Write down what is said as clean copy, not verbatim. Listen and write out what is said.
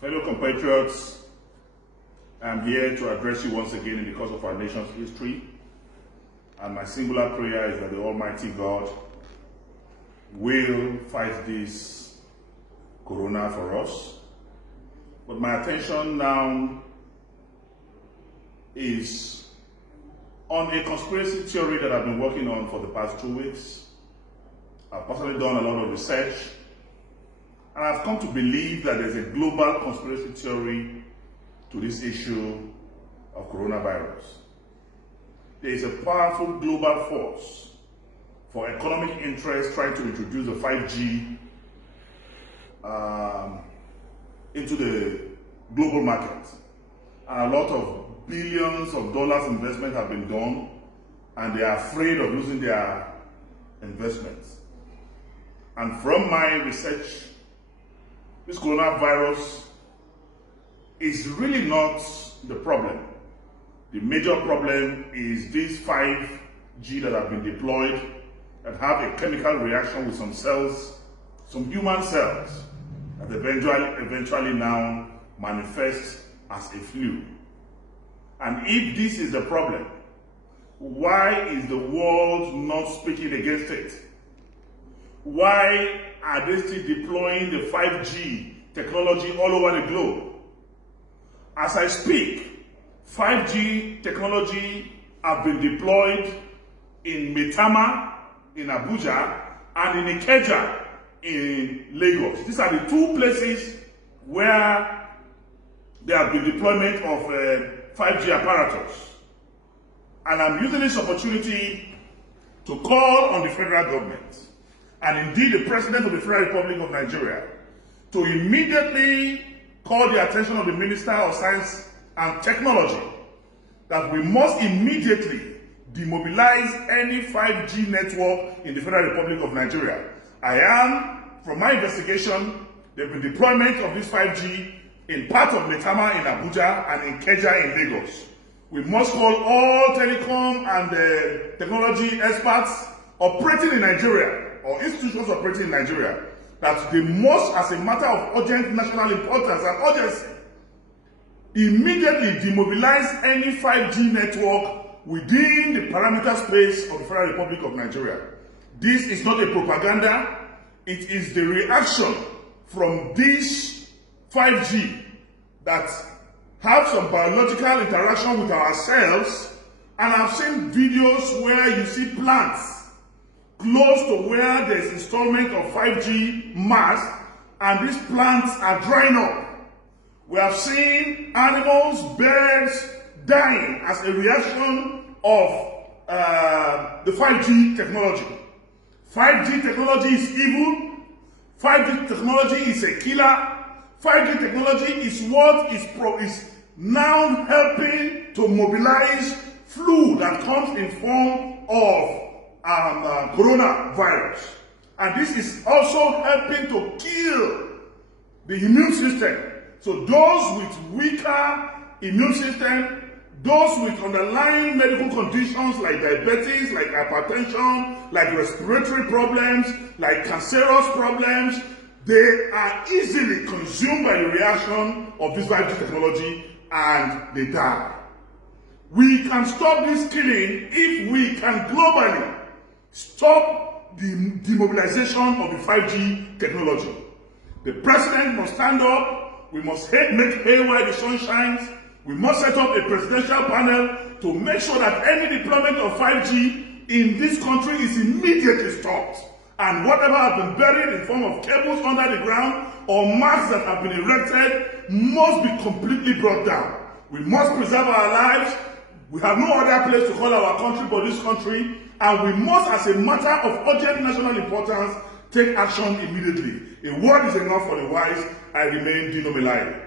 Fellow compatriots, I'm here to address you once again in the course of our nation's history. And my singular prayer is that the Almighty God will fight this corona for us. But my attention now is on a conspiracy theory that I've been working on for the past 2 weeks. I've personally done a lot of research, and I've come to believe that there's a global conspiracy theory to this issue of coronavirus. There is a powerful global force for economic interest trying to introduce the 5G into the global market. And a lot of billions of dollars investment have been done, and they are afraid of losing their investments. And from my research, this coronavirus is really not the problem. The major problem is these 5G that have been deployed that have a chemical reaction with some cells, some human cells, that eventually now manifest as a flu. And if this is the problem, why is the world not speaking against it? Why are they still deploying the 5G technology all over the globe? As I speak, 5G technology have been deployed in Maitama, in Abuja, and in Ikeja, in Lagos. These are the two places where there have been deployment of 5G apparatus. And I'm using this opportunity to call on the federal government, and indeed the President of the Federal Republic of Nigeria, to immediately call the attention of the Minister of Science and Technology that we must immediately demobilize any 5G network in the Federal Republic of Nigeria. From my investigation, there have been deployment of this 5G in part of Maitama in Abuja and in Ikeja in Lagos. We must call all telecom and technology experts operating in Nigeria, or institutions operating in Nigeria, that they must, as a matter of urgent national importance and urgency, immediately demobilize any 5G network within the parameter space of the Federal Republic of Nigeria. This is not a propaganda, it is the reaction from this 5G that have some biological interaction with our cells, and I've seen videos where you see plants close to where there's installment of 5G masts, and these plants are drying up. We have seen animals, birds dying as a reaction of the 5G technology. 5G technology is evil. 5G technology is a killer. 5G technology is what is now helping to mobilize flu that comes in form of coronavirus. And this is also helping to kill the immune system. So those with weaker immune system, those with underlying medical conditions like diabetes, like hypertension, like respiratory problems, like cancerous problems, they are easily consumed by the reaction of this 5G technology and they die. We can stop this killing if we can globally stop the demobilization of the 5G technology. The president must stand up. We must make hay while the sun shines. We must set up a presidential panel to make sure that any deployment of 5G in this country is immediately stopped. And whatever has been buried in form of cables under the ground or masts that have been erected must be completely brought down. We must preserve our lives. We have no other place to call our country but this country, and we must, as a matter of urgent national importance, take action immediately. A word is enough for the wise. I remain Dino Melaye.